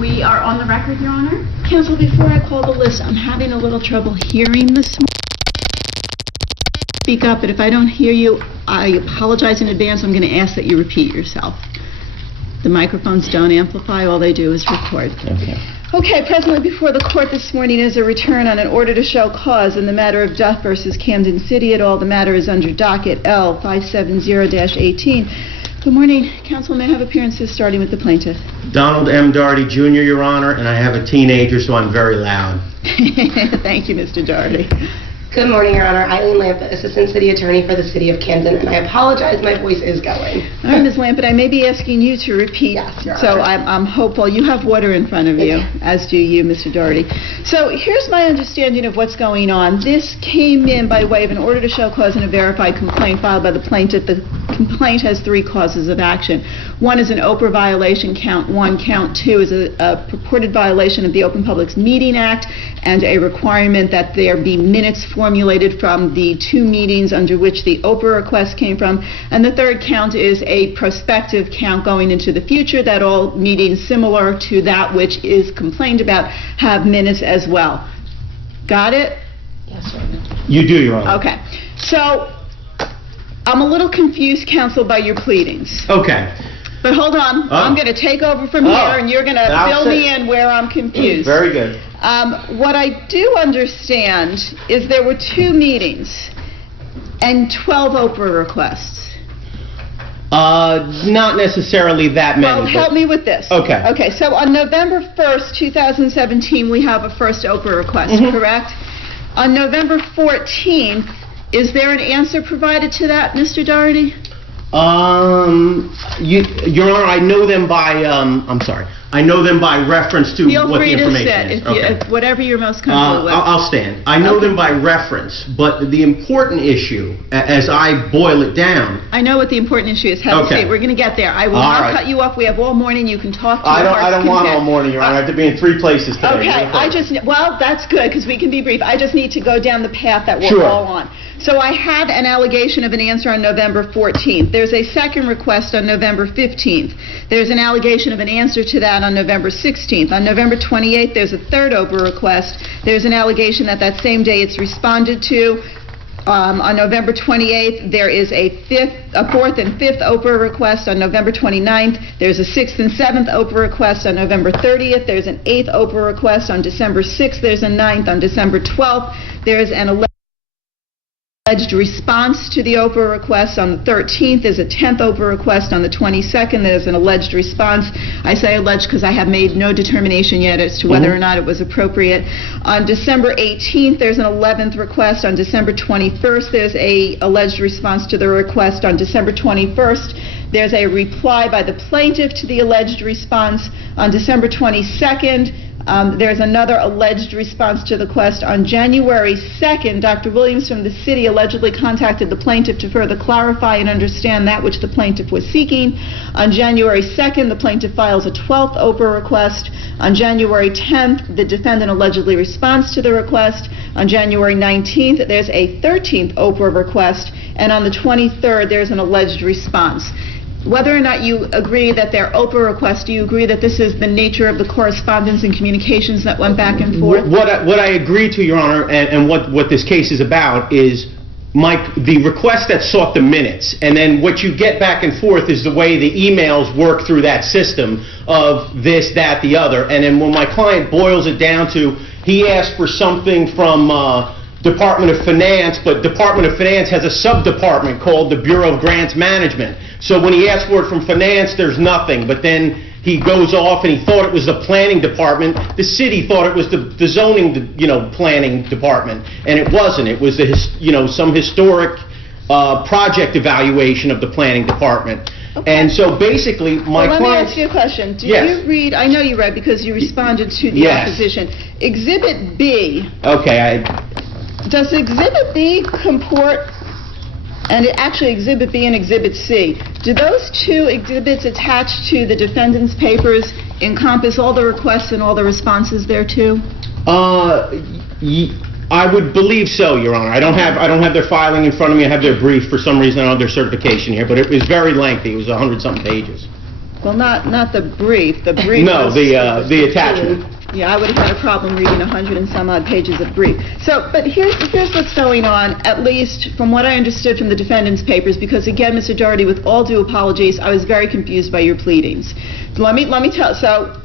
We are on the record, Your Honor. Counsel, before I call the list, I'm having a little trouble hearing this. Speak up, but if I don't hear you, I apologize in advance. I'm going to ask that you repeat yourself. The microphones don't amplify. All they do is record. Okay, presently before the court this morning is a return on an order to show cause in the matter of Duff versus Camden City et al. The matter is under docket L570-18. Good morning. Counsel, may I have appearances starting with the plaintiff? Donald M. Doherty, Jr., Your Honor, and I have a teenager, so I'm very loud. Thank you, Mr. Doherty. Good morning, Your Honor. Eileen Lampett, Assistant City Attorney for the City of Camden, and I apologize, my voice is going. All right, Ms. Lampett, I may be asking you to repeat, yes, Your so Honor. I'm hopeful. You have water in front of you, as do you, Mr. Doherty. So here's my understanding of what's going on. This came in by way of an order to show cause in a verified complaint filed by the plaintiff. The complaint has 3 causes of action. One is an OPRA violation, count 1. Count 2 is a purported violation of the Open Publics Meeting Act and a requirement that there be minutes formulated from the 2 meetings under which the OPRA request came from. And the 3rd count is a prospective count going into the future that all meetings similar to that which is complained about have minutes as well. Got it? Yes, Your Honor. You do, Your Honor. Okay. So I'm a little confused, counsel, by your pleadings. Okay. But hold on. I'm going to take over from here, and you're going to fill me in where I'm confused. Very good. What I do understand is there were 2 meetings and 12 OPRA requests. Not necessarily that many. Well, help me with this. Okay. Okay, so on November 1st, 2017, we have a first OPRA request, correct? On November 14th, is there an answer provided to that, Mr. Doherty? Your Honor, I know them by, I know them by reference to what the information is. Feel free to sit, whatever you're most comfortable with. I'll stand. I know them by reference, but the important issue, as I boil it down... I know what the important issue is. Have a seat. We're going to get there. I will not cut you off. We have all morning. You can talk to I don't want all morning, Your Honor. I have to be in 3 places today. Okay. Well, that's good, because we can be brief. I just need to go down the path that we're all on. So I had an allegation of an answer on November 14th. There's a second request on November 15th. There's an allegation of an answer to that on November 16th. On November 28th, there's a third OPRA request. There's an allegation that same day it's responded to. On November 28th, there is a 4th and 5th OPRA request. On November 29th, there's a 6th and 7th OPRA request. On November 30th, there's an 8th OPRA request. On December 6th, there's a 9th. On December 12th, there's an alleged response to the OPRA request. On the 13th is a 10th OPRA request. On the 22nd, there's an alleged response. I say alleged because I have made no determination yet as to whether or not it was appropriate. On December 18th, there's an 11th request. On December 21st, there's a alleged response to the request. On December 21st, there's a reply by the plaintiff to the alleged response. On December 22nd, there's another alleged response to the request. On January 2nd, Dr. Williams from the city allegedly contacted the plaintiff to further clarify and understand that which the plaintiff was seeking. On January 2nd, the plaintiff files a 12th OPRA request. On January 10th, the defendant allegedly responds to the request. On January 19th, there's a 13th OPRA request. And on the 23rd, there's an alleged response. Whether or not you agree that they're OPRA requests, do you agree that this is the nature of the correspondence and communications that went back and forth? What I agree to, Your Honor, and what this case is about is the request that sought the minutes, and then what you get back and forth is the way the emails work through that system of this, that, the other. And then when my client boils it down to, he asked for something from Department of Finance, but Department of Finance has a sub-department called the Bureau of Grants Management. So when he asked for it from Finance, there's nothing. But then he goes off and he thought it was the planning department. The city thought it was the zoning, planning department, and it wasn't. It was some historic project evaluation of the planning department. Okay. And so basically, my client... Let me ask you a question. Do you read, I know you read because you responded to the opposition, Exhibit B. Okay, Does Exhibit B comport, and actually Exhibit B and Exhibit C, do those 2 exhibits attached to the defendant's papers encompass all the requests and all the responses there too? I would believe so, Your Honor. I don't have their filing in front of me. I have their brief for some reason. I don't have their certification here, but it was very lengthy. It was 100-something pages. Well, not the brief. The brief No, was- the attachment. Yeah, I would have had a problem reading 100 and some odd pages of brief. So, but here's what's going on, at least from what I understood from the defendant's papers, because again, Mr. Doherty, with all due apologies, I was very confused by your pleadings. So let me tell, so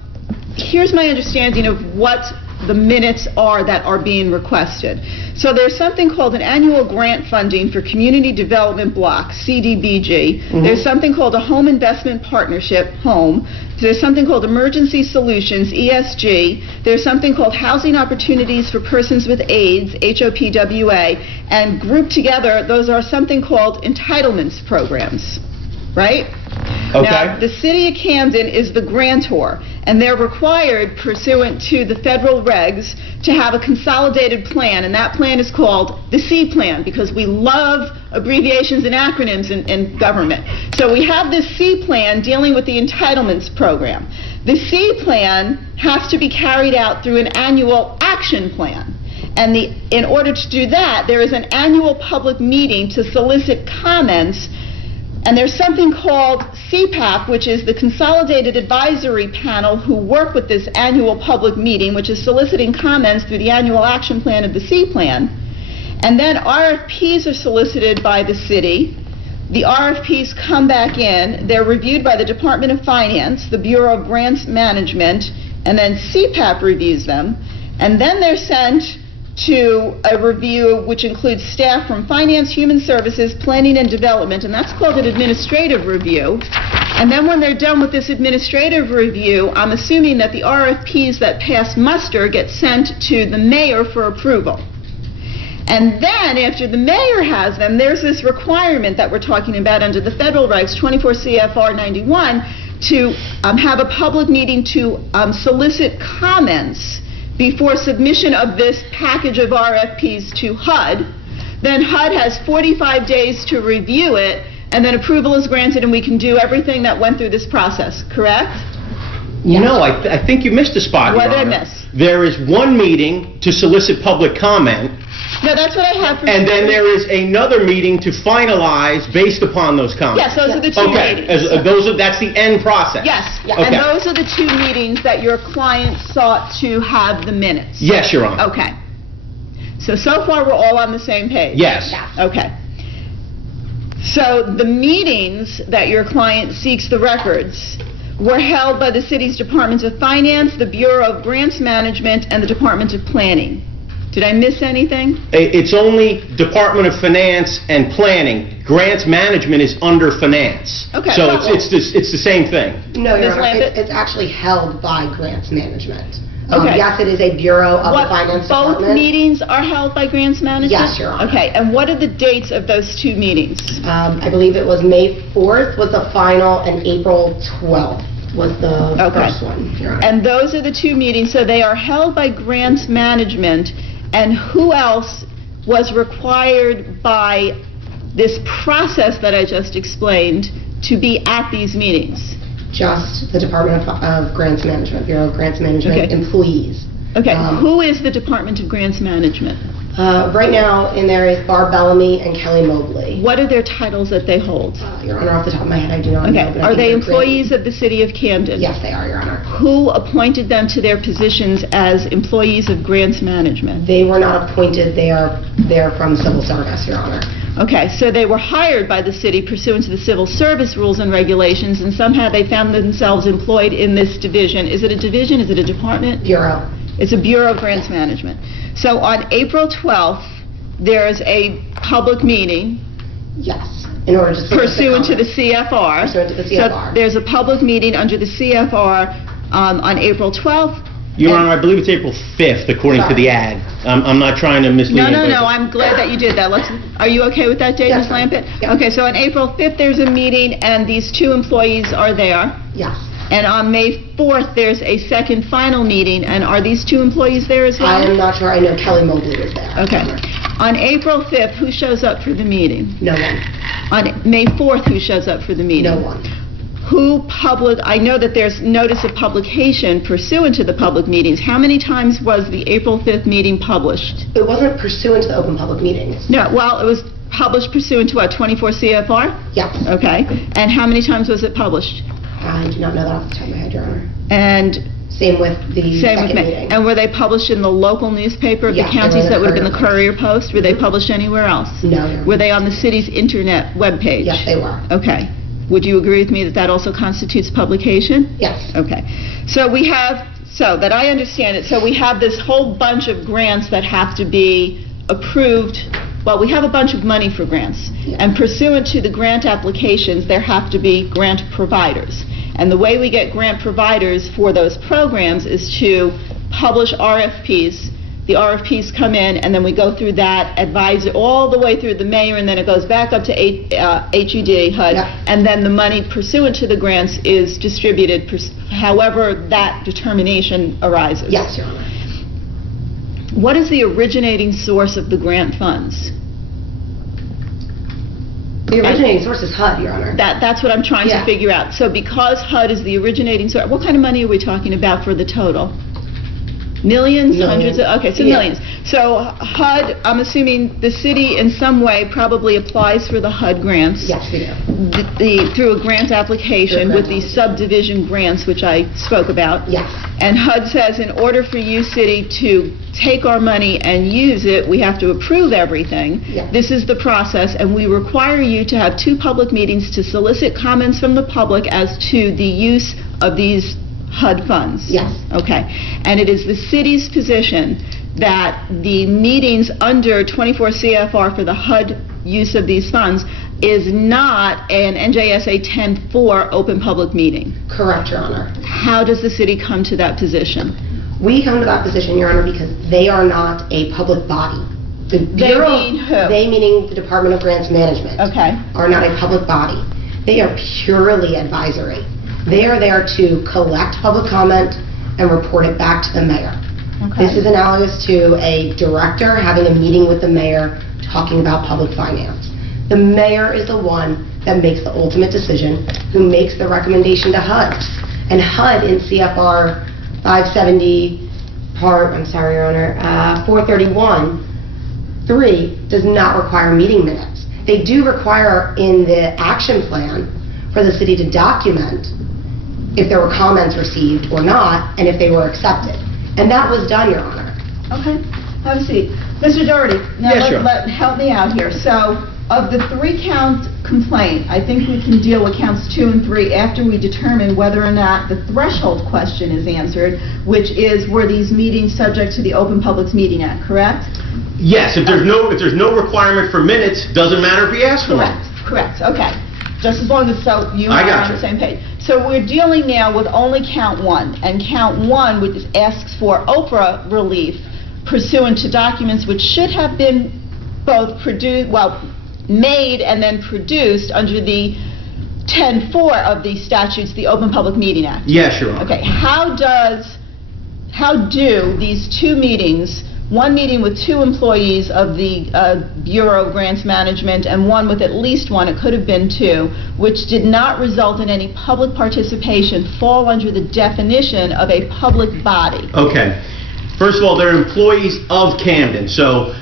here's my understanding of what the minutes are that are being requested. So there's something called an annual grant funding for community development block, CDBG. There's something called a home investment partnership, HOME. There's something called emergency solutions, ESG. There's something called housing opportunities for persons with AIDS, HOPWA. And grouped together, those are something called entitlements programs, right? Okay. Now, the City of Camden is the grantor, and they're required, pursuant to the federal regs, to have a consolidated plan, and that plan is called the C Plan, because we love abbreviations and acronyms in government. So we have this C Plan dealing with the entitlements program. The C Plan has to be carried out through an annual action plan. And in order to do that, there is an annual public meeting to solicit comments. And there's something called CPAP, which is the Consolidated Advisory Panel, who work with this annual public meeting, which is soliciting comments through the annual action plan of the C Plan. And then RFPs are solicited by the city. The RFPs come back in. They're reviewed by the Department of Finance, the Bureau of Grants Management, and then CPAP reviews them. And then they're sent to a review which includes staff from Finance, Human Services, Planning and Development, and that's called an administrative review. And then when they're done with this administrative review, I'm assuming that the RFPs that pass muster get sent to the mayor for approval. And then, after the mayor has them, there's this requirement that we're talking about under the federal regs, 24 CFR 91, to have a public meeting to solicit comments before submission of this package of RFPs to HUD. Then HUD has 45 days to review it, and then approval is granted, and we can do everything that went through this process, correct? No, I think you missed a spot, What Your did I Honor. miss? There is one meeting to solicit public comment, No, that's what I have for... and then there is another meeting to finalize based upon those comments. Yes, those are the two Okay, meetings. that's the end process. Yes, Okay. and those are the two meetings that your client sought to have the minutes. Yes, Your Honor. Okay. So far, we're all on the same page? Yes. Okay. So the meetings that your client seeks the records were held by the city's Departments of Finance, the Bureau of Grants Management, and the Department of Planning. Did I miss anything? It's only Department of Finance and Planning. Grants Management is under Finance. Okay. So it's the same thing. No, Your Ms. Honor, Lambert? it's actually held by Grants Management. Okay. Yes, it is a Bureau of the Finance Both Department. meetings are held by Grants Management? Yes, Your Honor. Okay, and what are the dates of those two meetings? I believe it was May 4th was the final, and April 12th was the Okay. first one, Your Honor. And those are the two meetings, so they are held by Grants Management, and who else was required by this process that I just explained to be at these meetings? Just the Department of Grants Management, Bureau of Grants Management Okay. employees. Okay, Um, who is the Department of Grants Management? Right now, in there is Barb Bellamy and Kelly Mobley. What are their titles that they hold? Your Honor, off the top of my head, I do not know. Okay, but I are think they they're employees of the City of Camden? great. Yes, they are, Your Honor. Who appointed them to their positions as employees of Grants Management? They were not appointed. They're from civil service, Your Honor. Okay, so they were hired by the city pursuant to the civil service rules and regulations, and somehow they found themselves employed in this division. Is it a division? Is it a department? Bureau. It's a Bureau of Grants Management. So on April 12th, there's a public meeting Yes. In order to pursuant to the CFR. Pursuant to the So CFR. there's a public meeting under the CFR on April 12th. Your And- Honor, I believe it's April 5th, according to the ad. I'm not trying to mislead No, anybody. I'm glad that you did that. Are you okay with that date, Yes, Ms. ma'am. Lampett? Yeah. Okay, so on April 5th, there's a meeting, and these two employees are there. Yes. And on May 4th, there's a second final meeting, and are these two employees there as well? I am not sure. I know Kelly Mobley was there. Okay. On April 5th, who shows up for the meeting? No one. On May 4th, who shows up for the meeting? No one. I know that there's notice of publication pursuant to the public meetings. How many times was the April 5th meeting published? It wasn't pursuant to the open public meetings. No, well, it was published pursuant to what, 24 CFR? Yes. Okay. And how many times was it published? I do not know that off the top of my head, Your Honor. And Same with the same second with me. meeting. And were they published in the local newspaper of the Yes, they were counties? in the That would have been the Courier Courier Post? Were they published anywhere else? No, Your Honor. Were they on the city's internet webpage? Yes, they were. Okay. Would you agree with me that that also constitutes publication? Yes. Okay. So we have, so that I understand it, so we have this whole bunch of grants that have to be approved. Well, we have a bunch of money for grants. Yeah. And pursuant to the grant applications, there have to be grant providers. And the way we get grant providers for those programs is to publish RFPs. The RFPs come in, and then we go through that, advise it all the way through the mayor, and then it goes back up to HUD, Yeah. and then the money pursuant to the grants is distributed however that determination arises. Yes, Your Honor. What is the originating source of the grant funds? The originating source is HUD, Your Honor. That's what I'm trying Yeah. to figure out. So because HUD is the originating source, what kind of money are we talking about for the total? Millions? Millions. Hundreds of, okay, so Yeah. millions. So HUD, I'm assuming the city in some way probably applies for the HUD grants. Yes, we do. Through a grant application Through a with grant these subdivision grants, which I spoke about. Yes. And HUD says, in order for you, city, to take our money and use it, we have to approve everything. Yeah. This is the process, and we require you to have 2 public meetings to solicit comments from the public as to the use of these HUD funds. Yes. Okay. And it is the city's position that the meetings under 24 CFR for the HUD use of these funds is not an NJSA 10-4 open public meeting. Correct, Your Honor. How does the city come to that position? We come to that position, Your Honor, because they are not a public body. The They Bureau, mean who? They meaning the Department of Grants Management. Okay. Are not a public body. They are purely advisory. They are there to collect public comment and report it back to the mayor. Okay. This is analogous to a director having a meeting with the mayor talking about public finance. The mayor is the one that makes the ultimate decision, who makes the recommendation to HUD. And HUD in CFR 570, Your Honor, 431(3) does not require meeting minutes. They do require in the action plan for the city to document if there were comments received or not, and if they were accepted. And that was done, Your Honor. Okay. Have a seat. Mr. Doherty, now Yes, sure. help me out here. So, of the 3-count complaint, I think we can deal with counts 2 and 3 after we determine whether or not the threshold question is answered, which is, were these meetings subject to the Open Publics Meeting Act, correct? Yes, if there's no requirement for minutes, doesn't matter if you ask for one. Correct, okay. Just as long as so you and I I are got on you. the same page. So we're dealing now with only count 1, and count 1 which asks for Oprah relief pursuant to documents which should have been both made and then produced under the 10-4 of the statutes, the Open Public Meeting Act. Yes, Your Honor. Okay, how do these 2 meetings, one meeting with 2 employees of the Bureau of Grants Management and one with at least 1, it could have been 2, which did not result in any public participation, fall under the definition of a public body? Okay. First of all, they're employees of Camden, so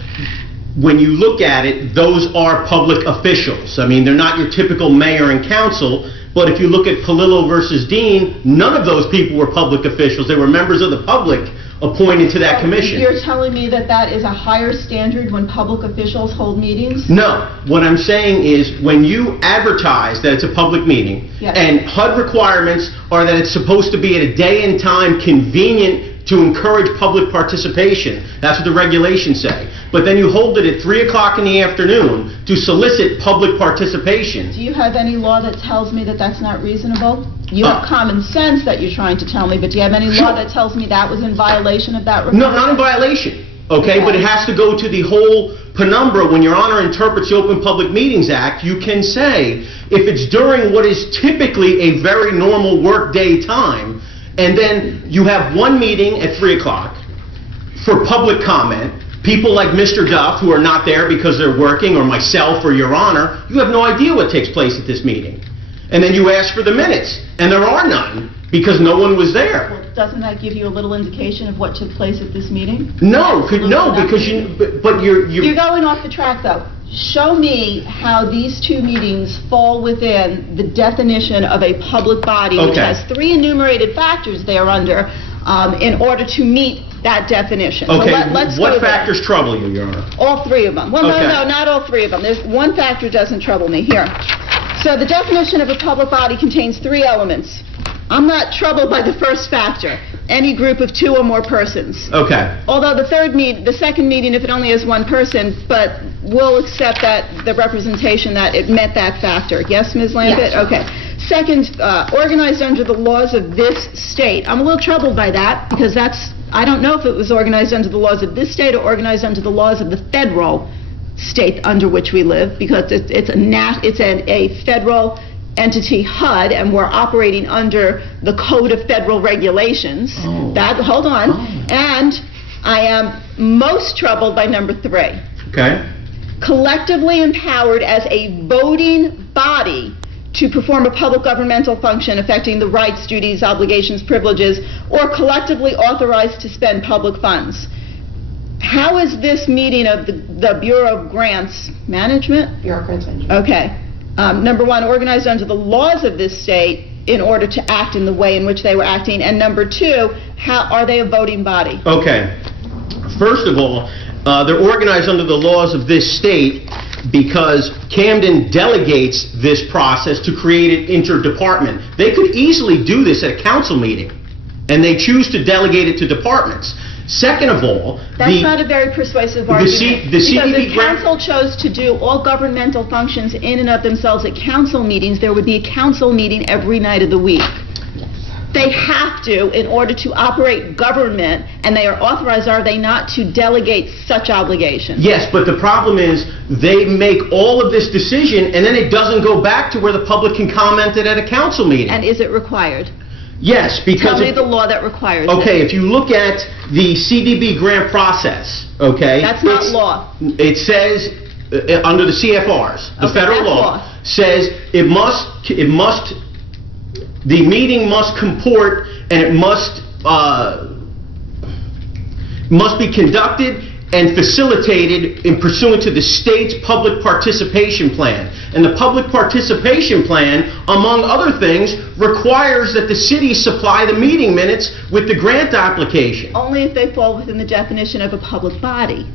when you look at it, those are public officials. I mean, they're not your typical mayor and council, but if you look at Palillo versus Dean, none of those people were public officials. They were members of the public appointed to that commission. You're telling me that that is a higher standard when public officials hold meetings? No. What I'm saying is, when you advertise that it's a public meeting, Yes. and HUD requirements are that it's supposed to be at a day and time convenient to encourage public participation. That's what the regulations say. But then you hold it at 3 o'clock in the afternoon to solicit public participation. Do you have any law that tells me that that's not reasonable? You have common sense that you're trying to tell me, but do you have any law that tells me that was in violation of that requirement? No, not in violation, okay? But it has to go to the whole penumbra. When Your Honor interprets the Open Public Meetings Act, you can say, if it's during what is typically a very normal workday time, and then you have one meeting at 3 o'clock for public comment, people like Mr. Duff, who are not there because they're working, or myself or Your Honor, you have no idea what takes place at this meeting. And then you ask for the minutes, and there are none because no one was there. Well, doesn't that give you a little indication of what took place at this meeting? No, Absolutely no, nothing. because you're You're going off the track, though. show me how these two meetings fall within the definition of a public body, which Okay. has 3 enumerated factors they are under, in order to meet that definition. Okay, So let's go what there. factors trouble you, Your Honor? All 3 of them. Well, Okay. no, not all 3 of them. There's one factor doesn't trouble me. Here. So the definition of a public body contains 3 elements. I'm not troubled by the first factor, any group of 2 or more persons. Okay. Although the second meeting, if it only has 1 person, but we'll accept that the representation that it met that factor. Yes, Ms. Lampitt? Yes. Okay. Second, organized under the laws of this state. I'm a little troubled by that because I don't know if it was organized under the laws of this state or organized under the laws of the federal state under which we live, because it's a federal entity, HUD, and we're operating under the Code of Federal Regulations. Oh. Hold on. Oh. And I am most troubled by number 3. Okay. Collectively empowered as a voting body to perform a public governmental function affecting the rights, duties, obligations, privileges, or collectively authorized to spend public funds. How is this meeting of the Bureau of Grants Management? Bureaucrats and- Okay. Number 1, organized under the laws of this state in order to act in the way in which they were acting. And number 2, how are they a voting body? Okay. First of all, they're organized under the laws of this state because Camden delegates this process to create an interdepartment. They could easily do this at a council meeting, and they choose to delegate it to departments. Second of all, That's not a very persuasive argument. the because CDB if grant- council chose to do all governmental functions in and of themselves at council meetings, there would be a council meeting every night of the week. They have to, in order to operate government, and they are authorized, are they not, to delegate such obligations? Yes, but the problem is they make all of this decision, and then it doesn't go back to where the public can comment it at a council meeting. And is it required? Yes, because... Tell me the law that requires it. Okay, if you look at the CDB grant process, okay? That's not it's- law. It says, under the CFRs, the Okay, federal that's law, law. says the meeting must comport and it must be conducted and facilitated in pursuant to the state's public participation plan. And the public participation plan, among other things, requires that the city supply the meeting minutes with the grant application. Only if they fall within the definition of a public body.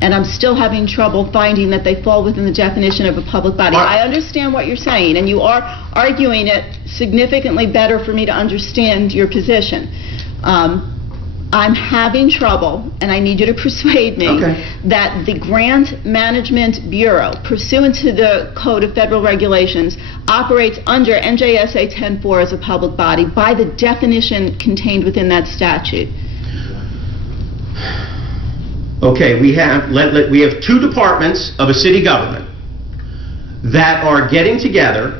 And I'm still having trouble finding that they fall within the definition of a public body. Are- I understand what you're saying, and you are arguing it significantly better for me to understand your position. I'm having trouble, and I need you to persuade me, Okay. that the Grant Management Bureau, pursuant to the Code of Federal Regulations, operates under NJSA 10-4 as a public body by the definition contained within that statute. Okay, we have 2 departments of a city government that are getting together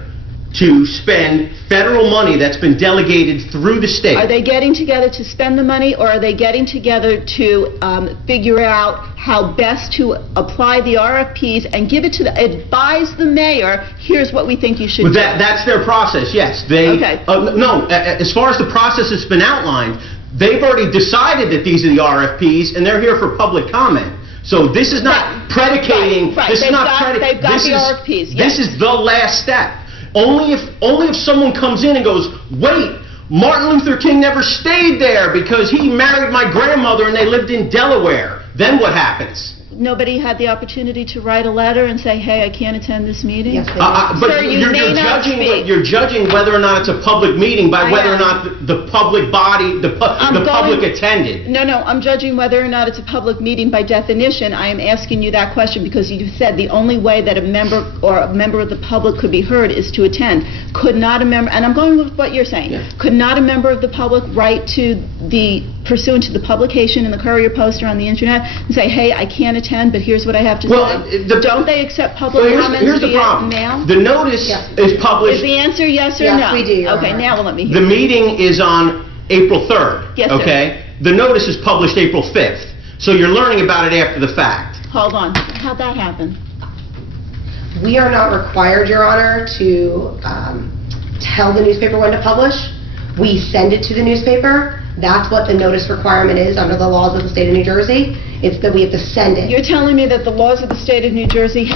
to spend federal money that's been delegated through the state. Are they getting together to spend the money, or are they getting together to figure out how best to apply the RFPs and give it to advise the mayor, here's what we think you should But do? that's their process, yes. Okay. No, as far as the process that's been outlined, they've already decided that these are the RFPs, and they're here for public comment. So this is not predicating. Right. This is They've not got predicating. the RFPs, This yes. is the last step. Only if someone comes in and goes, wait, Martin Luther King never stayed there because he married my grandmother and they lived in Delaware. Then what happens? Nobody had the opportunity to write a letter and say, hey, I can't attend this meeting? Yes, they But Sir, you may not speak. you're judging whether or not it's a public meeting by I whether or am. not the public body, the public attended. No, I'm judging whether or not it's a public meeting by definition. I am asking you that question because you said the only way that a member of the public could be heard is to attend. Could not a member, and I'm going with what you're saying, Yeah. could not a member of the public write to pursuant to the publication in the Courier Post or on the internet and say, hey, I can't attend, but here's what I have to Well, say? the- Don't they accept public Well, comments here's the via problem. mail? The notice Yes. is Is published. the answer yes or Yes, no? we do, Your Okay, Honor. now let me The hear. meeting is on April 3rd. Yes, sir. Okay? The notice is published April 5th. So you're learning about it after the fact. Hold on. How'd that happen? We are not required, Your Honor, to tell the newspaper when to publish. We send it to the newspaper. That's what the notice requirement is under the laws of the state of New Jersey. It's that we have to send it. You're telling me that the laws of the state of New Jersey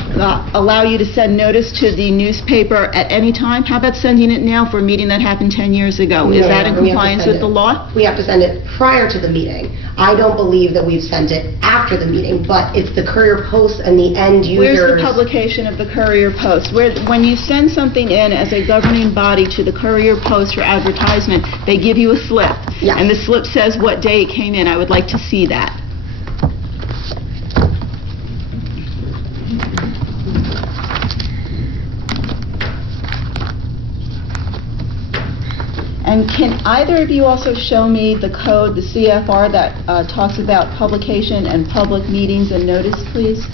allow you to send notice to the newspaper at any time? How about sending it now for a meeting that happened 10 years ago? Is that in No, we have to compliance send with the it. law? We have to send it prior to the meeting. I don't believe that we've sent it after the meeting, but it's the Courier Post and the end users. Where's the publication of the Courier Post? When you send something in as a governing body to the Courier Post for advertisement, they give you a slip. Yes. And the slip says what day it came in. I would like to see that. And can either of you also show me the code, the CFR, that talks about publication and public meetings and notice, please?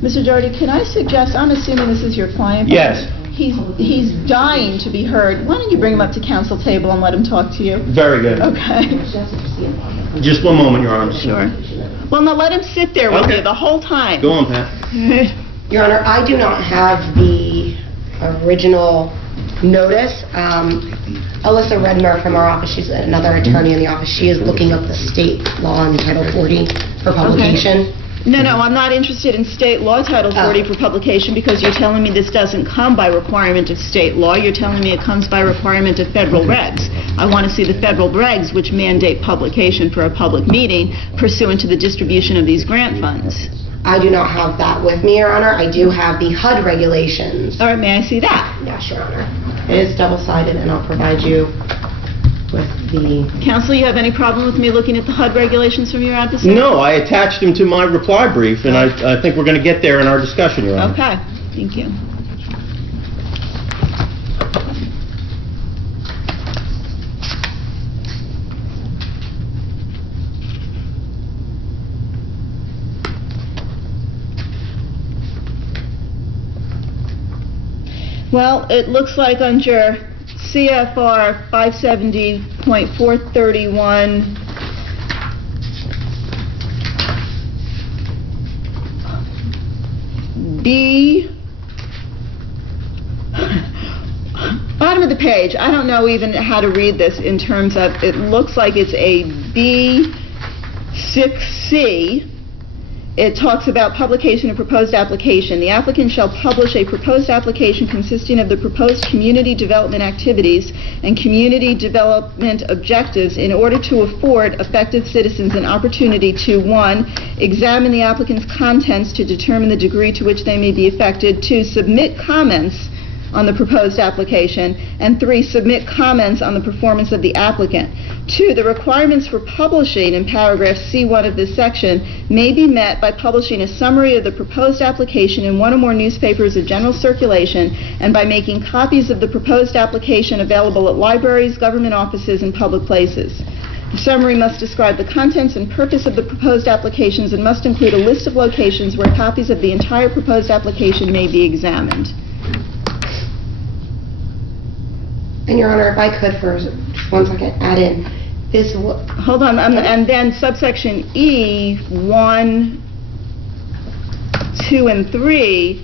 Mr. Doherty, can I suggest, I'm assuming this is your client? Yes. He's dying to be heard. Why don't you bring him up to council table and let him talk to you? Very good. Okay. Just one moment, Your Honor. Sure. Well, now let him sit there with you the whole time. Go on, Pat. Your Honor, I do not have the original notice. Alyssa Redmer from our office, she's another attorney in the office, she is looking up the state law in Title 40 for publication. No, I'm not interested in state law Title 40 for publication because you're telling me this doesn't come by requirement of state law. You're telling me it comes by requirement of federal regs. I want to see the federal regs which mandate publication for a public meeting pursuant to the distribution of these grant funds. I do not have that with me, Your Honor. I do have the HUD regulations. All right, may I see that? Yes, Your Honor. It is double-sided, and I'll provide you with the... Counsel, you have any problem with me looking at the HUD regulations from your adversary? No, I attached them to my reply brief, and I think we're going to get there in our discussion, Your Honor. Okay, thank you. Well, it looks like under CFR 570.431, B, bottom of the page, I don't know even how to read this in terms of, it looks like it's a B6C. It talks about publication of proposed application. The applicant shall publish a proposed application consisting of the proposed community development activities and community development objectives in order to afford effective citizens an opportunity to, 1, examine the applicant's contents to determine the degree to which they may be affected, 2, submit comments on the proposed application, and 3, submit comments on the performance of the applicant. 2, the requirements for publishing in paragraph C1 of this section may be met by publishing a summary of the proposed application in one or more newspapers of general circulation and by making copies of the proposed application available at libraries, government offices, and public places. The summary must describe the contents and purpose of the proposed applications and must include a list of locations where copies of the entire proposed application may be examined. And Your Honor, if I could for just 1 second add in this. Hold on, and then subsection E, 1, 2, and 3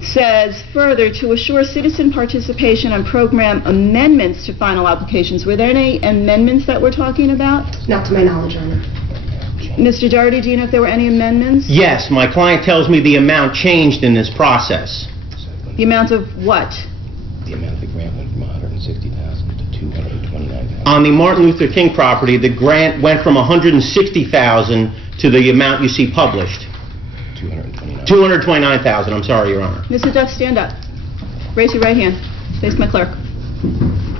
says further to assure citizen participation on program amendments to final applications. Were there any amendments that we're talking about? Not to my knowledge, Your Honor. Mr. Doherty, do you know if there were any amendments? Yes, my client tells me the amount changed in this process. The amount of what? The amount of the grant went from $160,000 to $229,000. On the Martin Luther King property, the grant went from $160,000 to the amount you see published. $229,000, I'm sorry, Your Honor. Mr. Duff, stand up. Raise your right hand. Face my clerk.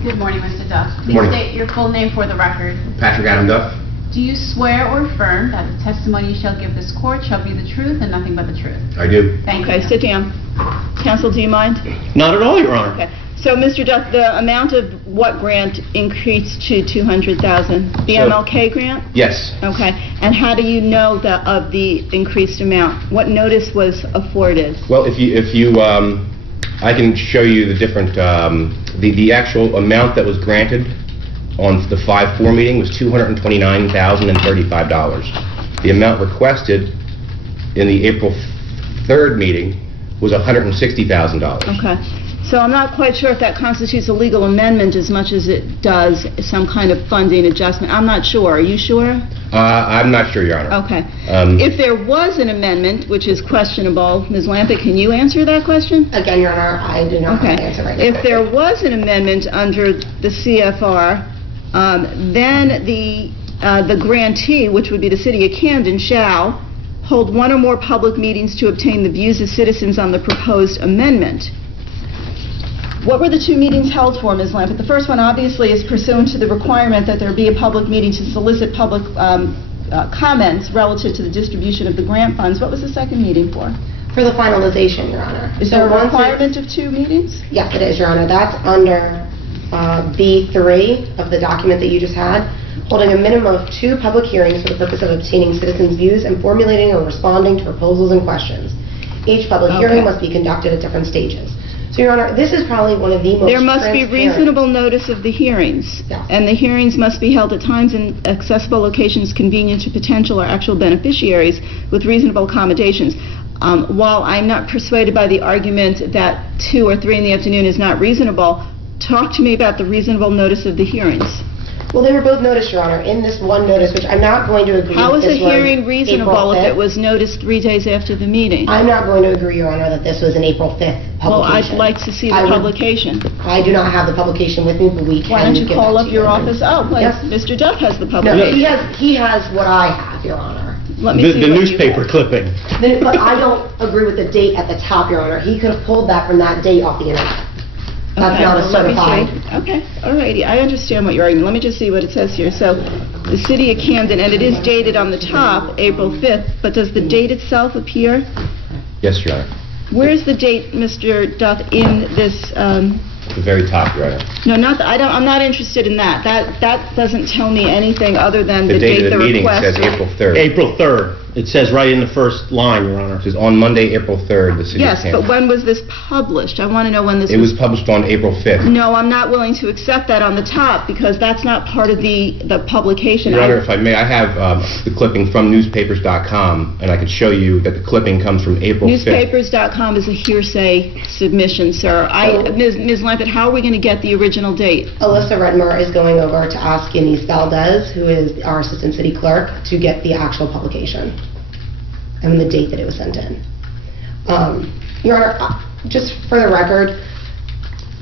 Good morning, Mr. Duff. Good morning. Please state your full name for the record. Patrick Adam Duff. Do you swear or affirm that the testimony you shall give this court shall be the truth and nothing but the truth? I do. Thank you. Okay, sit down. Counsel, do you mind? Not at all, Your Honor. Okay. So, Mr. Duff, the amount of what grant increased to $200,000? The MLK grant? Yes. Okay. And how do you know of the increased amount? What notice was afforded? Well, if you, I can show you the different, the actual amount that was granted on the 5-4 meeting was $229,035. The amount requested in the April third meeting was $160,000. Okay. So I'm not quite sure if that constitutes a legal amendment as much as it does some kind of funding adjustment. I'm not sure. Are you sure? I'm not sure, Your Honor. Okay. If there was an amendment, which is questionable, Ms. Lampett, can you answer that question? Again, Your Honor, I do not have an answer right now. If there was an amendment under the CFR, then the grantee, which would be the City of Camden, shall hold one or more public meetings to obtain the views of citizens on the proposed amendment. What were the two meetings held for, Ms. Lampett? The first one obviously is pursuant to the requirement that there be a public meeting to solicit public comments relative to the distribution of the grant funds. What was the second meeting for? For the finalization, Your Honor. Is there a requirement of two meetings? Yes, it is, Your Honor. That's under B3 of the document that you just had, holding a minimum of 2 public hearings for the purpose of obtaining citizens' views and formulating or responding to proposals and questions. Each public hearing must be conducted at different stages. So, Your Honor, this is probably one of the most There must be transparent- reasonable notice of the hearings. Yes. And the hearings must be held at times in accessible locations convenient to potential or actual beneficiaries with reasonable accommodations. While I'm not persuaded by the argument that 2 or 3 in the afternoon is not reasonable, talk to me about the reasonable notice of the hearings. Well, they were both noticed, Your Honor, in this one notice, which I'm not going to agree How with is a this was hearing reasonable April if 5th. it was noticed 3 days after the meeting? I'm not going to agree, Your Honor, that this was an April 5th publication. Well, I'd like to see the I would- publication. I do not have the publication with me, but we can Why don't you get call that up to your you. office? Oh, wait, Yes. Mr. Duff has the No, publication. he has what I have, Your Honor. Let me The see what you newspaper have. clipping. But I don't agree with the date at the top, Your Honor. He could have pulled that from that date off the internet. That's Okay, not a well, let me certified. see. Okay, all righty, I understand what you're arguing. Let me just see what it says here. So, the City of Camden, and it is dated on the top, April 5th, but does the date itself appear? Yes, Your Honor. Where's the date, Mr. Duff, in this, The very top, Your Honor. no, not, I'm not interested in that. That doesn't tell me anything other than The the date date of the the meeting request. says April 3rd. April 3rd. It says right in the first line, Your Honor. It says on Monday, April 3rd, the City of Yes, Camden. but when was this published? I want to know when this It was published on April 5th. No, I'm not willing to accept that on the top, because that's not part of the publication. Your Honor, if I may, I have the clipping from newspapers.com, and I could show you that the clipping comes from April 5th. Newspapers.com is a hearsay submission, sir. Ms. Lampett, how are we going to get the original date? Alyssa Redmer is going over to ask Denise Valdez, who is our Assistant City Clerk, to get the actual publication and the date that it was sent in. Your Honor, just for the record,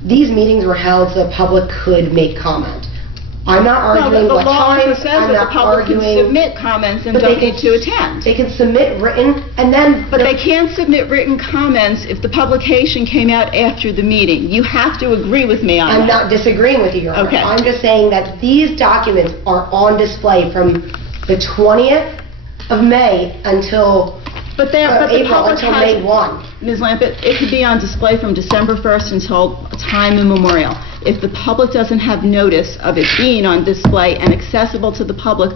these meetings were held so the public could make comment. I'm not arguing The what law time, says I'm that the not public can arguing... submit comments and But they don't can- need to attend. They can submit written, and then... But they can't submit written comments if the publication came out after the meeting. You have to agree with me on that. I'm not disagreeing with you, Your Honor. Okay. I'm just saying that these documents are on display from the 20th of May until But the April, public until has- May 1. Ms. Lampett, it could be on display from December 1st until time immemorial. If the public doesn't have notice of it being on display and accessible to the public,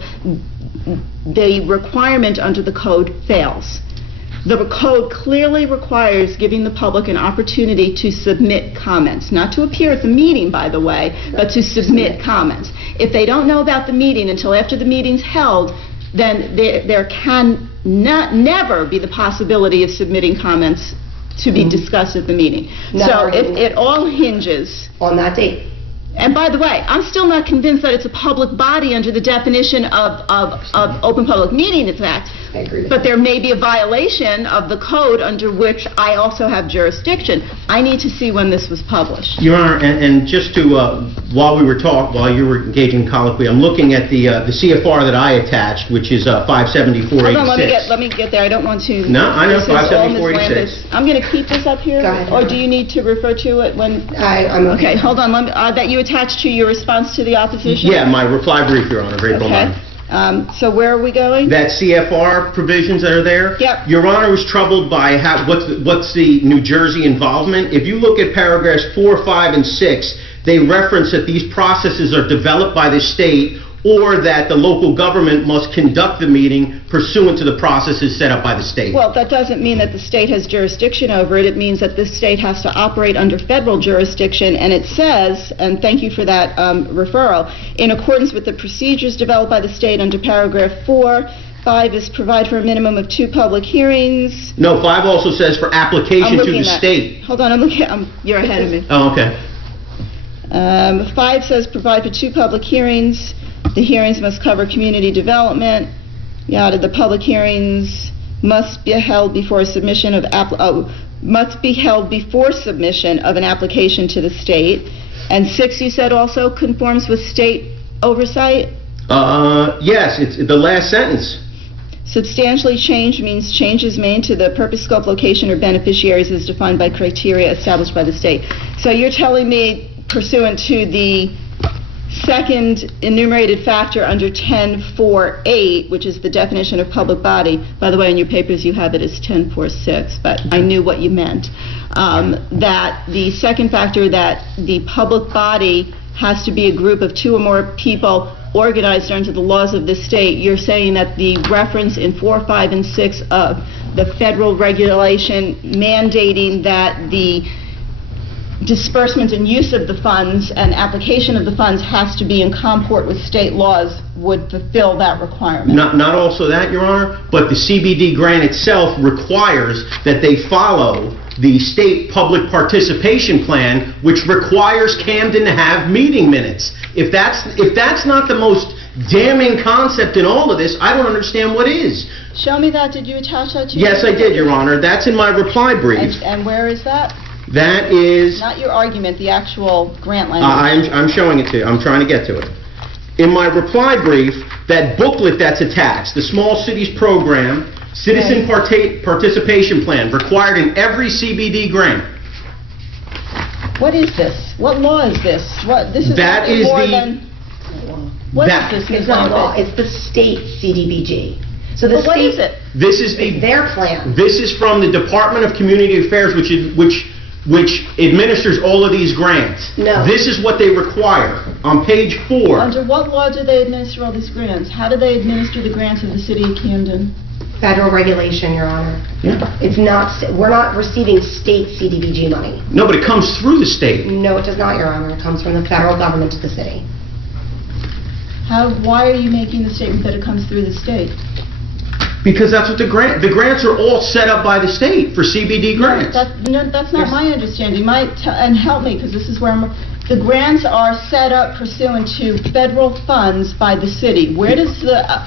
the requirement under the code fails. The code clearly requires giving the public an opportunity to submit comments, not to appear at the meeting, by the way, but to submit comments. If they don't know about the meeting until after the meeting's held, then there can never be the possibility of submitting comments to be discussed at the meeting. So it all hinges. On that date. And by the way, I'm still not convinced that it's a public body under the definition of Open Public Meetings Act. I agree with But you. there may be a violation of the code under which I also have jurisdiction. I need to see when this was published. Your Honor, and just to, while you were engaging in colloquy, I'm looking at the CFR that I attached, which is 57486. Hold on, let me get there. I don't want to... No, I know, This is all Ms. 57486. Lampett. I'm going to keep this up here? Go ahead. Or do you need to refer to it when... I'm Okay, hold on. That you attached to your response to the opposition? Yeah, my reply brief, Your Honor, of April 9th. Okay. So where are we going? That CFR provisions that are there? Yep. Your Honor was troubled by what's the New Jersey involvement. If you look at paragraphs 4, 5, and 6, they reference that these processes are developed by the state or that the local government must conduct the meeting pursuant to the processes set up by the state. Well, that doesn't mean that the state has jurisdiction over it. It means that the state has to operate under federal jurisdiction, and it says, and thank you for that referral, in accordance with the procedures developed by the state under paragraph 4, 5 is provide for a minimum of 2 public hearings. No, 5 also says for application to looking the at- state. Hold on, you're ahead of me. Oh, okay. 5 says provide for 2 public hearings. The hearings must cover community development. Yada, the public hearings must be held before submission of must be held before submission of an application to the state. And 6, you said also conforms with state oversight? Yes, it's the last sentence. Substantially changed means changes made to the purpose, scope, location, or beneficiaries as defined by criteria established by the state. So you're telling me pursuant to the second enumerated factor under 10.4.8, which is the definition of public body. By the way, in your papers you have it as 10.4.6, but I knew what you meant. That the second factor, that the public body has to be a group of 2 or more people organized under the laws of the state. You're saying that the reference in 4, 5, and 6 of the federal regulation mandating that the disbursement and use of the funds and application of the funds has to be in comport with state laws would fulfill that requirement. Not also that, Your Honor, but the CBD grant itself requires that they follow the state public participation plan, which requires Camden to have meeting minutes. If that's not the most damning concept in all of this, I don't understand what is. Show me that. Did you attach that to your Yes, I did, Your Honor. That's in my reply brief. And where is that? That is... Not your argument, the actual grant language. I'm showing it to you. I'm trying to get to it. In my reply brief, that booklet that's attached, the Small Cities Program, Citizen Participation Plan, required in every CBD grant. What is this? What law is this? This is That nothing is more the- than... What is this? It's not law, it's the state CDBG. So the But what state... is it? This is It's their plan. This is from the Department of Community Affairs, which administers all of these grants. No. This is what they require. On page 4, Under what law do they administer all these grants? How do they administer the grants of the city of Camden? Federal regulation, Your Honor. Yeah. It's not, we're not receiving state CDBG money. No, but it comes through the state. No, it does not, Your Honor. It comes from the federal government to the city. Why are you making the statement that it comes through the state? Because that's what the grants are all set up by the state for CBD grants. That's not my understanding. And help me, because this is where the grants are set up pursuant to federal funds by the city. Where does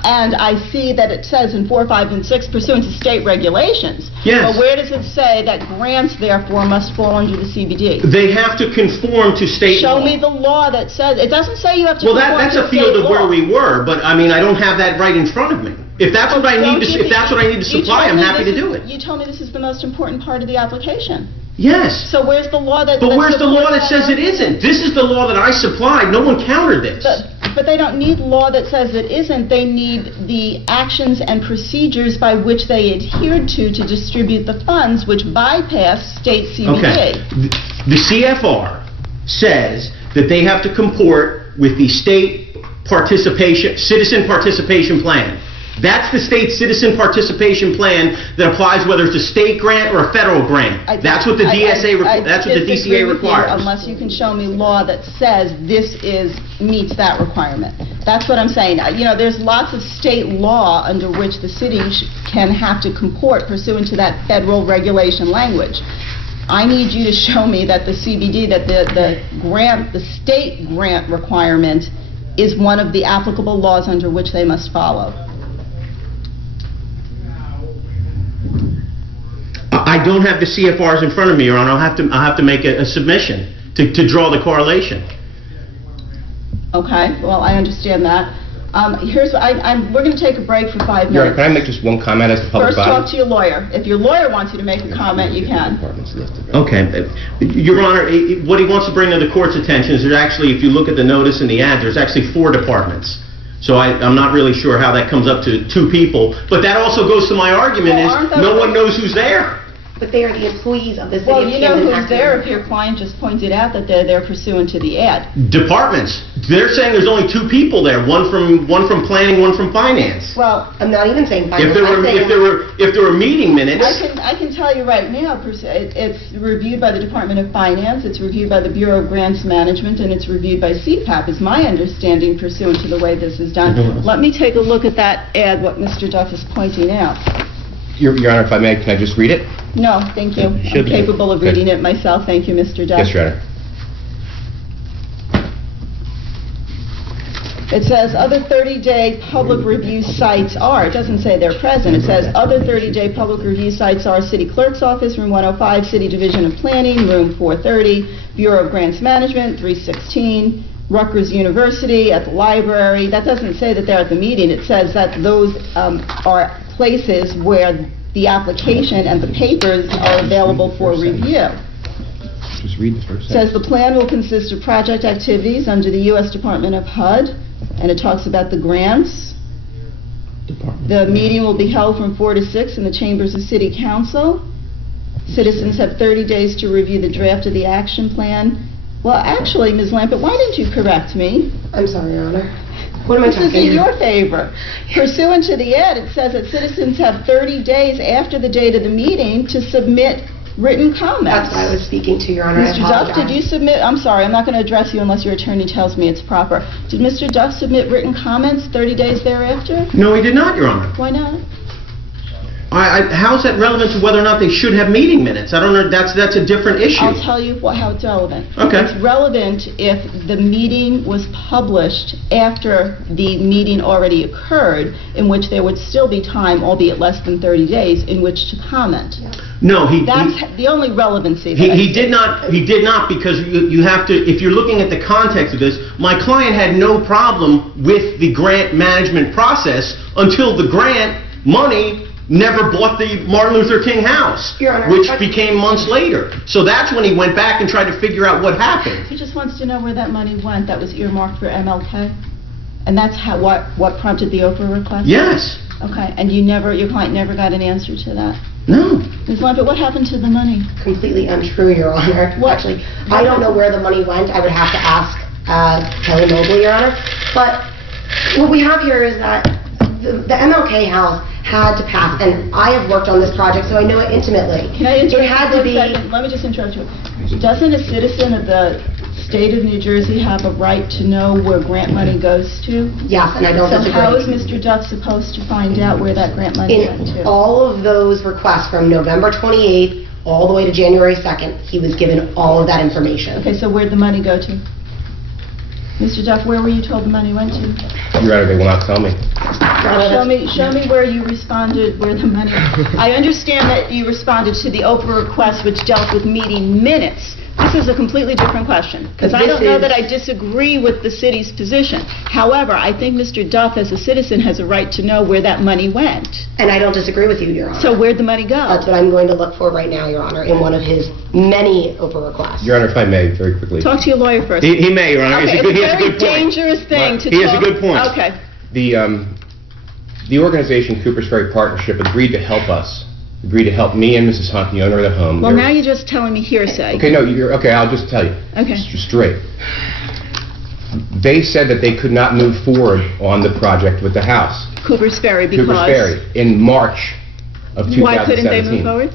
and I see that it says in 4, 5, and 6 pursuant to state regulations. Yes. But where does it say that grants therefore must fall under the CBD? They have to conform to state law. Show me the law that says, it doesn't say you have to Well, conform that's to a field state of where law. we were, but I mean, I don't have that right in front of me. If that's what I need to, if that's what I need to You supply, told I'm me happy to this do is- it. You told me this is the most important part of the application. Yes. So where's the law that... But where's the law supports that says it isn't? This is the law that I supplied. No one countered this. But they don't need law that says it isn't. They need the actions and procedures by which they adhered to distribute the funds, which bypass state CBD. Okay. The CFR says that they have to comport with the state citizen participation plan. That's the state citizen participation plan that applies whether it's a state grant or a federal grant. That's what the DCA requires. Unless you can show me law that says this meets that requirement. That's what I'm saying. You know, there's lots of state law under which the city can have to comport pursuant to that federal regulation language. I need you to show me that the CBD, that the state grant requirement is one of the applicable laws under which they must follow. I don't have the CFRs in front of me, Your Honor. I'll have to make a submission to draw the correlation. Okay, well, I understand that. We're going to take a break for 5 Your Honor, minutes. can I make just one comment as to public First, body? talk to your lawyer. If your lawyer wants you to make a comment, you can. Departments listed, right? Okay. Your Honor, what he wants to bring to the court's attention is there's actually, if you look at the notice and the ad, there's actually 4 departments. So I'm not really sure how that comes up to 2 people. But that also goes to my argument Well, is no one knows who's there. but they are the employees of the city Well, of you know Camden. who's acting there on if your client just pointed out that they're there pursuant to the ad. Departments. They're saying there's only two people there, one from planning, one from finance. Well, I'm not even saying finance. If there were meeting minutes, I can tell you right now, it's reviewed by the Department of Finance, it's reviewed by the Bureau of Grants Management, and it's reviewed by CPAP, is my understanding pursuant to the way this is done. Let me take a look at that ad, what Mr. Duff is pointing out. Your Honor, if I may, can I just read it? No, thank you. I'm capable of reading it myself. Thank you, Mr. Duff. Yes, Your Honor. It says other 30-day public review sites are, it doesn't say they're present, it says other 30-day public review sites are City Clerk's Office, Room 105, City Division of Planning, Room 430, Bureau of Grants Management, 316, Rutgers University, at the library. That doesn't say that they're at the meeting. It says that those are places where the application and the papers are available for review. Just read the first It says sentence. the plan will consist of project activities under the U.S. Department of HUD, and it talks about the grants. The meeting will be held from 4 to 6 in the chambers of City Council. Citizens have 30 days to review the draft of the action plan. Well, actually, Ms. Lampert, why didn't you correct me? I'm sorry, Your Honor. What am I This is talking in about? your favor. Pursuant to the ad, it says that citizens have 30 days after the date of the meeting to submit written comments. That's what I was speaking to, Your Honor. I Mr. Duff, apologize. did you submit, I'm sorry, I'm not going to address you unless your attorney tells me it's proper. Did Mr. Duff submit written comments 30 days thereafter? no, he did not, Your Honor. Why not? How's that relevant to whether or not they should have meeting minutes? I don't know, that's a different issue. I'll tell you how it's relevant. Okay. It's relevant if the meeting was published after the meeting already occurred, in which there would still be time, albeit less than 30 days, in which to comment. No, That's the only relevancy that I He see. did not, because you have to, if you're looking at the context of this, my client had no problem with the grant management process until the grant money never bought the Martin Luther King house, Your Honor, which became months later. So that's when he went back and tried to figure out what happened. He just wants to know where that money went that was earmarked for MLK? And that's what prompted the Oprah request? Yes. Okay, and your client never got an answer to that? No. Ms. Lampert, what happened to the money? Completely untrue, Your Honor. What? Actually, I don't know where the money went. I would have to ask Kelly Mobley, Your Honor. But what we have here is that the MLK house had to pass, and I have worked on this project, so I know it intimately. Can I interrupt It had you to for a be... second? Let me just interrupt you. Doesn't a citizen of the state of New Jersey have a right to know where grant money goes to? Yes, and I don't So disagree. how is Mr. Duff supposed to find out where that grant money went In to? all of those requests from November 28th all the way to January 2nd, he was given all of that information. Okay, so where'd the money go to? Mr. Duff, where were you told the money went to? Your Honor, they will not tell me. Show me where you responded, where the money... I understand that you responded to the Oprah request, which dealt with meeting minutes. This is a completely different question, because I don't know that I disagree with the city's position. However, I think Mr. Duff, as a citizen, has a right to know where that money went. And I don't disagree with you, Your Honor. So where'd the money go? That's what I'm going to look for right now, Your Honor, in one of his many Oprah requests. Your Honor, if I may, very quickly. Talk to your lawyer first. He may, Your Honor. Okay, He it's has a a very good point. dangerous thing to talk... He has a good point. Okay. The organization Cooper's Ferry Partnership agreed to help us, agreed to help me and Mrs. Hunt, the owner of the home. Well, now you're just telling me hearsay. Okay, no, okay, I'll just tell you. Okay. Straight. They said that they could not move forward on the project with the house. Cooper's Ferry, because... Cooper's Ferry, in March of 2017. Why couldn't they move forward?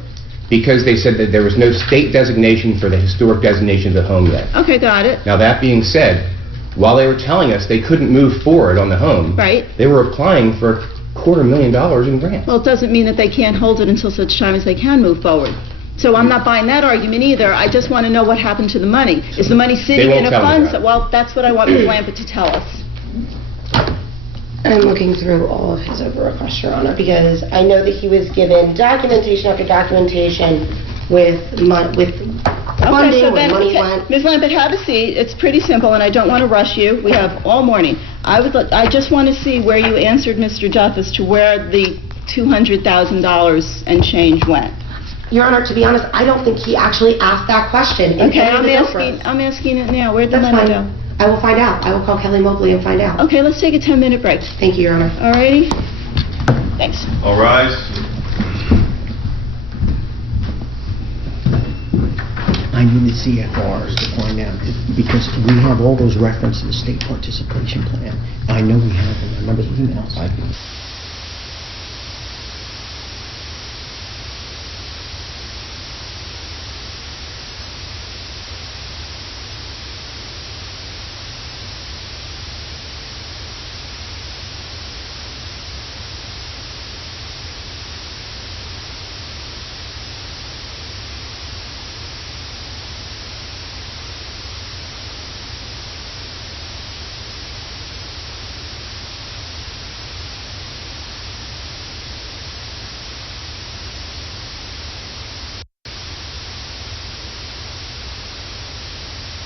Because they said that there was no state designation for the historic designation of the home yet. Okay, got it. Now, that being said, while they were telling us they couldn't move forward on the home, Right. they were applying for $250,000 in grants. Well, it doesn't mean that they can't hold it until such time as they can move forward. So I'm not buying that argument either. I just want to know what happened to the money. Is the money sitting won't in a tell me fund? that. Well, that's what I want Ms. Lampert to tell us. I'm looking through all of his Oprah requests, Your Honor, because I know that he was given documentation after documentation with funding, where money went. Ms. Lampert, have a seat. It's pretty simple, and I don't want to rush you. We have all morning. I just want to see where you answered Mr. Duff as to where the $200,000 and change went. Your Honor, to be honest, I don't think he actually asked that question. in Okay, any of his Oprahs. I'm asking it now. Where'd the That's money fine. go? I will find out. I will call Kelly Mobley and find out. Okay, let's take a 10-minute break. Thank you, Your Honor. All righty? Thanks. All rise. I need the CFRs to find out, because we have all those referenced in the state participation plan. I know we have them. I remember the emails.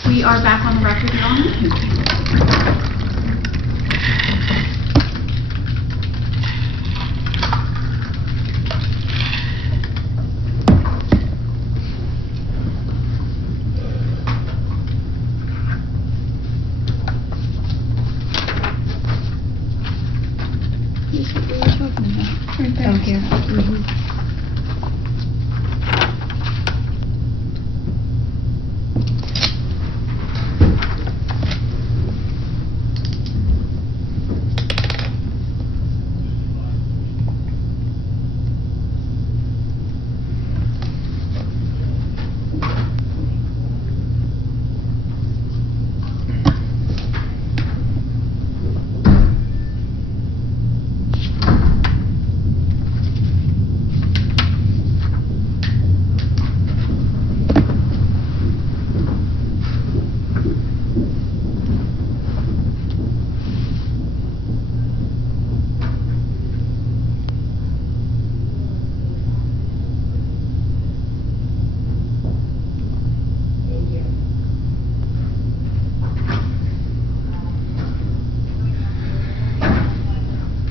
We are back on the record, Your Honor. Here's what we were talking about. Right back here.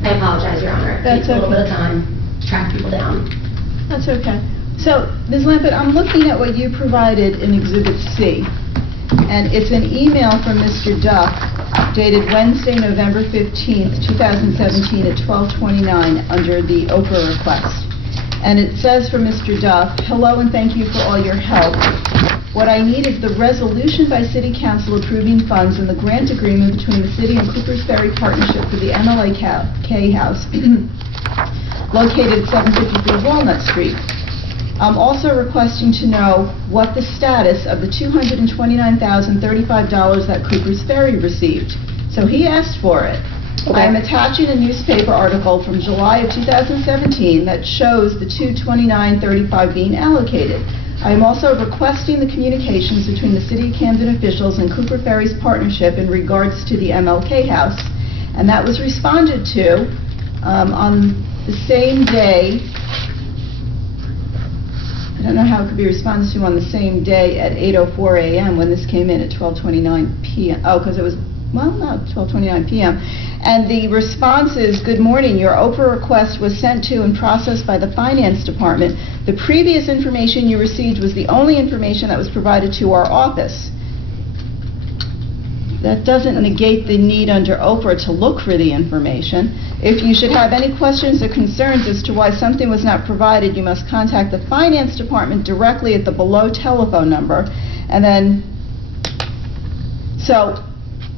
I apologize, Your Honor. That's It takes a little okay. bit of time to track people down. That's okay. So, Ms. Lampert, I'm looking at what you provided in Exhibit C, and it's an email from Mr. Duff dated Wednesday, November 15th, 2017 at 12:29 under the Oprah request. And it says for Mr. Duff, "Hello and thank you for all your help. What I need is the resolution by City Council approving funds and the grant agreement between the City and Coopers Ferry Partnership for the MLK House located at 753 Walnut Street. I'm also requesting to know what the status of the $229,035 that Coopers Ferry received." So he asked for it. Okay. I am attaching a newspaper article from July of 2017 that shows the $229,35 being allocated. I am also requesting the communications between the City of Camden officials and Cooper Ferry's partnership in regards to the MLK House. And that was responded to on the same day. I don't know how it could be responded to on the same day at 8:04 a.m. when this came in at 12:29 p.m. Oh, because it was, well, no, 12:29 p.m. And the response is, "Good morning. Your Oprah request was sent to and processed by the Finance Department. The previous information you received was the only information that was provided to our office." That doesn't negate the need under Oprah to look for the information. If you should have any questions or concerns as to why something was not provided, you must contact the Finance Department directly at the below telephone number. And then, so,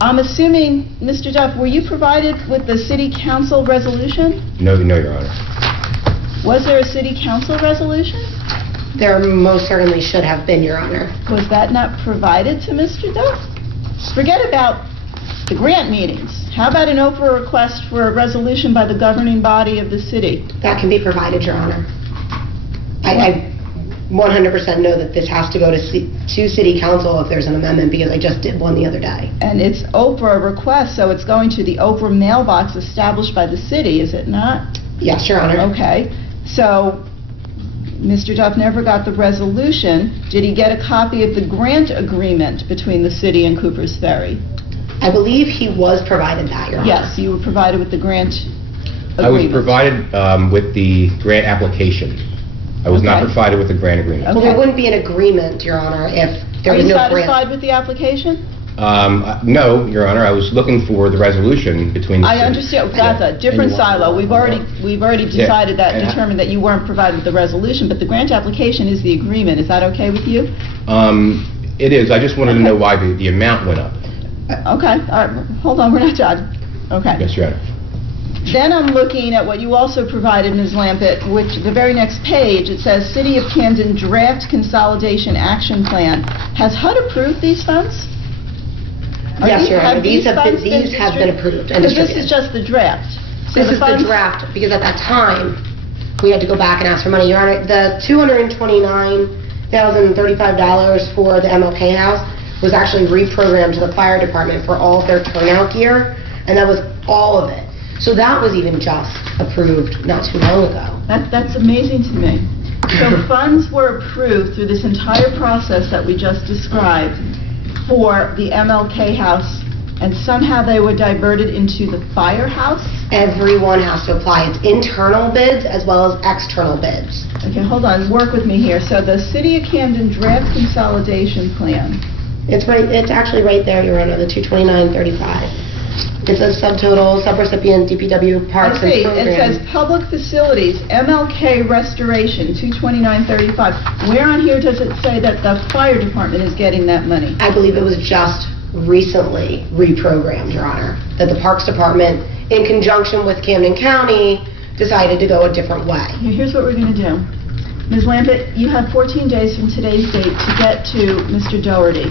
I'm assuming, Mr. Duff, were you provided with the City Council resolution? No, Your Honor. Was there a City Council resolution? There most certainly should have been, Your Honor. Was that not provided to Mr. Duff? Forget about the grant meetings. How about an Oprah request for a resolution by the governing body of the city? That can be provided, Your Honor. I 100% know that this has to go to City Council if there's an amendment, because I just did one the other day. And it's Oprah request, so it's going to the Oprah mailbox established by the city, is it not? Yes, Your Honor. Okay. So, Mr. Duff never got the resolution. Did he get a copy of the grant agreement between the city and Coopers Ferry? I believe he was provided that, Your Honor. Yes, you were provided with the grant agreement. I was provided with the grant application. I was not Okay. provided with the grant agreement. Okay. Well, there wouldn't be an agreement, Your Honor, if there was no Are you grant. satisfied with the application? No, Your Honor, I was looking for the resolution between the I city. understand, that's a different silo. We've already decided that, Yeah. determined that you weren't provided with the resolution, but the grant application is the agreement. Is that okay with you? It is, I just wanted to know why the amount went up. Okay, all right, hold on, we're not done. Okay. Yes, Your Honor. Then I'm looking at what you also provided, Ms. Lampett, which, the very next page, it says, City of Camden Draft Consolidation Action Plan. Has HUD approved these funds? Yes, Your Honor, Have these have funds been approved and Because this distributed. is just the draft. So This is the funds- draft, because at that time, we had to go back and ask for money. Your Honor, the $229,035 for the MLK House was actually reprogrammed to the fire department for all of their turnout gear, and that was all of it. So that was even just approved not too long ago. That's amazing to me. So funds were approved through this entire process that we just described for the MLK House, and somehow they were diverted into the firehouse? Everyone has to apply. It's internal bids as well as external bids. Okay, hold on, work with me here. So the City of Camden Draft Consolidation Plan. It's actually right there, Your Honor, the $229,35. It says subtotal, subrecipient, DPW, parks I see, and it says programs. public facilities, MLK restoration, $229,35. Where on here does it say that the fire department is getting that money? I believe it was just recently reprogrammed, Your Honor, that the Parks Department, in conjunction with Camden County, decided to go a different way. Here's what we're going to do. Ms. Lampett, you have 14 days from today's date to get to Mr. Doherty.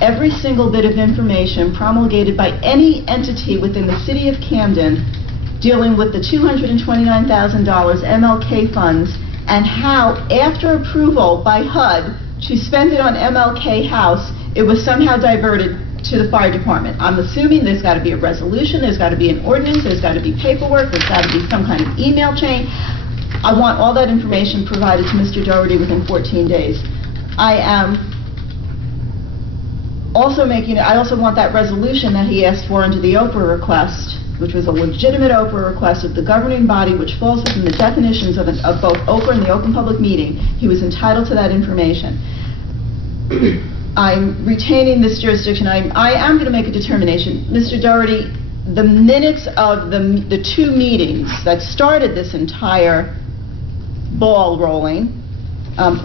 Every single bit of information promulgated by any entity within the City of Camden dealing with the $229,000 MLK funds and how, after approval by HUD to spend it on MLK House, it was somehow diverted to the fire department. I'm assuming there's got to be a resolution, there's got to be an ordinance, there's got to be paperwork, there's got to be some kind of email chain. I want all that information provided to Mr. Doherty within 14 days. I also want that resolution that he asked for under the Oprah request, which was a legitimate Oprah request of the governing body, which falls within the definitions of both Oprah and the Open Public Meeting. He was entitled to that information. I'm retaining this jurisdiction. I am going to make a determination. Mr. Doherty, the minutes of the two meetings that started this entire ball rolling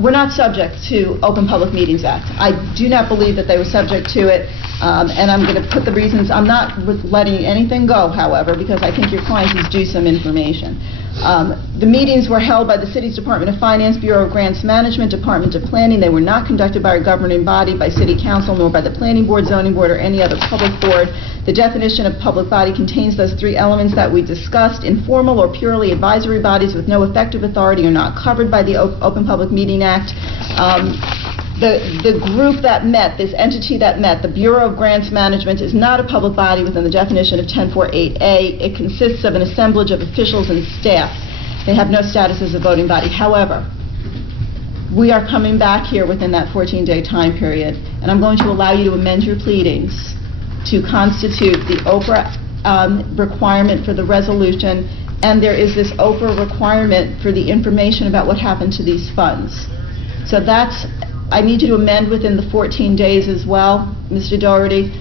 were not subject to Open Public Meetings Act. I do not believe that they were subject to it, and I'm going to put the reasons. I'm not letting anything go, however, because I think your client is due some information. The meetings were held by the City's Department of Finance, Bureau of Grants Management, Department of Planning. They were not conducted by a governing body, by City Council, nor by the Planning Board, Zoning Board, or any other public board. The definition of public body contains those three elements that we discussed. Informal or purely advisory bodies with no effective authority are not covered by the Open Public Meeting Act. The group that met, this entity that met, the Bureau of Grants Management, is not a public body within the definition of 1048A. It consists of an assemblage of officials and staff. They have no status as a voting body. However, we are coming back here within that 14-day time period, and I'm going to allow you to amend your pleadings to constitute the Oprah requirement for the resolution, and there is this Oprah requirement for the information about what happened to these funds. So I need you to amend within the 14 days as well, Mr. Doherty.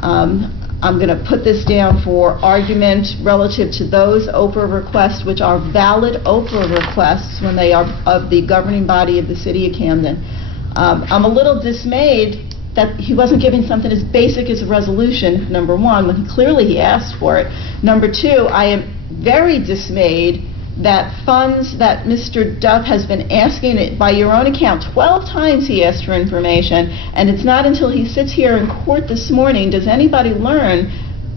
I'm going to put this down for argument relative to those Oprah requests, which are valid Oprah requests when they are of the governing body of the City of Camden. I'm a little dismayed that he wasn't giving something as basic as a resolution, number one, when clearly he asked for it. Number two, I am very dismayed that funds that Mr. Duff has been asking, by your own account, 12 times he asked for information, and it's not until he sits here in court this morning does anybody learn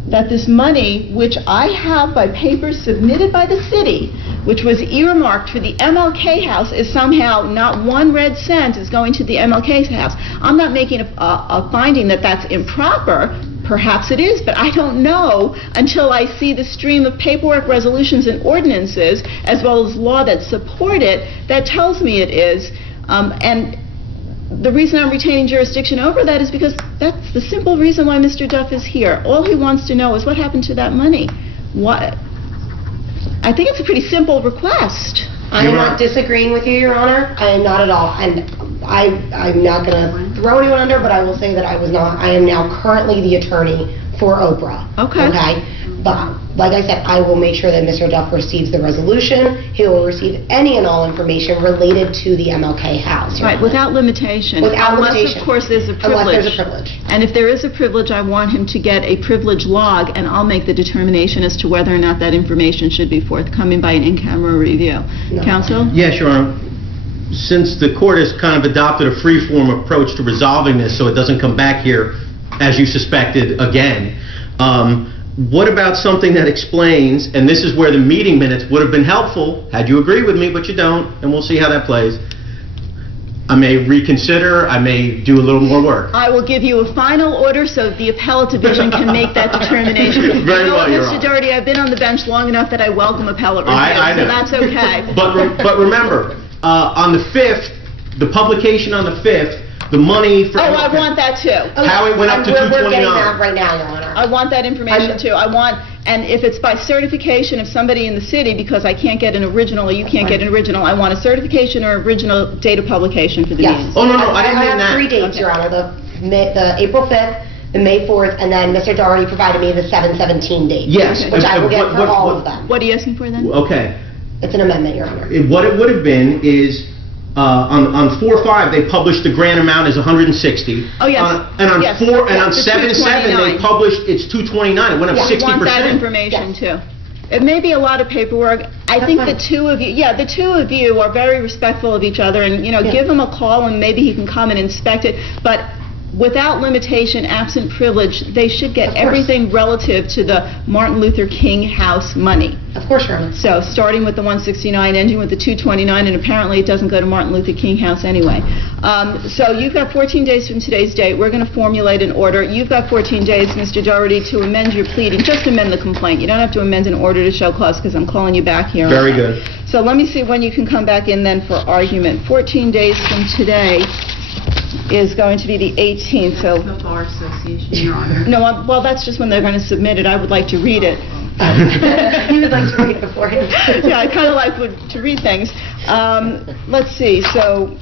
that this money, which I have by papers submitted by the city, which was earmarked for the MLK House, is somehow not one red cent is going to the MLK House. I'm not making a finding that that's improper. Perhaps it is, but I don't know until I see the stream of paperwork, resolutions, and ordinances, as well as law that support it, that tells me it is. And the reason I'm retaining jurisdiction over that is because that's the simple reason why Mr. Duff is here. All he wants to know is what happened to that money. What? I think it's a pretty simple request. I am not disagreeing with you, Your Honor. I am not at all. And I'm not going to throw anyone under, but I will say that I am now currently the attorney for Oprah. Okay. But, like I said, I will make sure that Mr. Duff receives the resolution. He will receive any and all information related to the MLK house. Right, without limitation. Without unless, limitation. of course, there's a privilege. Unless there's a privilege. And if there is a privilege, I want him to get a privilege log, and I'll make the determination as to whether or not that information should be forthcoming by an in-camera review. No. Counsel? Yes, Your Honor. Since the court has kind of adopted a free-form approach to resolving this so it doesn't come back here, as you suspected, again, what about something that explains, and this is where the meeting minutes would have been helpful, had you agree with me, but you don't, and we'll see how that plays. I may reconsider, I may do a little more work. I will give you a final order so the appellate division can make that determination. Very well, Your Mr. Honor. Doherty, I've been on the bench long enough that I welcome appellate review, I know. so that's okay. But remember, on the 5th, the publication on the 5th, the money for... Oh, I want that too. How it went up to We're getting 229. that right now, Your Honor. I want that information too. And if it's by certification of somebody in the city, because I can't get an original or you can't get an original, I want a certification or original date of publication for the Yes. meetings. Oh, no, I didn't mean that. I have 3 dates, Okay. Your Honor, the April 5th, the May 4th, and then Mr. Doherty provided me the 7/17 date. Yes. Which I will get for What- all what- of them. What are you asking for then? Okay. It's an amendment, Your Honor. What it would have been is, on 4/5, they published the grant amount as 160. Oh, yes. And on Yes. 7/7, they 229. published it's 229. It went up Yeah, we 60%. I want that information Yes. too. It may be a lot of paperwork. I think the fine. two of you are very respectful of each other, and, Yeah. give him a call and maybe he can come and inspect it. But without limitation, absent privilege, they should get Of course. everything relative to the Martin Luther King House money. Of course, Your Honor. So, starting with the 169, ending with the 229, and apparently it doesn't go to Martin Luther King House anyway. So you've got 14 days from today's date. We're going to formulate an order. You've got 14 days, Mr. Doherty, to amend your pleading. Just amend the complaint. You don't have to amend an order to show cause, because I'm calling you back here. Very good. So let me see when you can come back in then for argument. 14 days from today is going to be the 18th, so... The Bar Association, Your Honor. No, well, that's just when they're going to submit it. I would like to read it. You would like to read it beforehand? Yeah, I kind of like to read things. Let's see, so...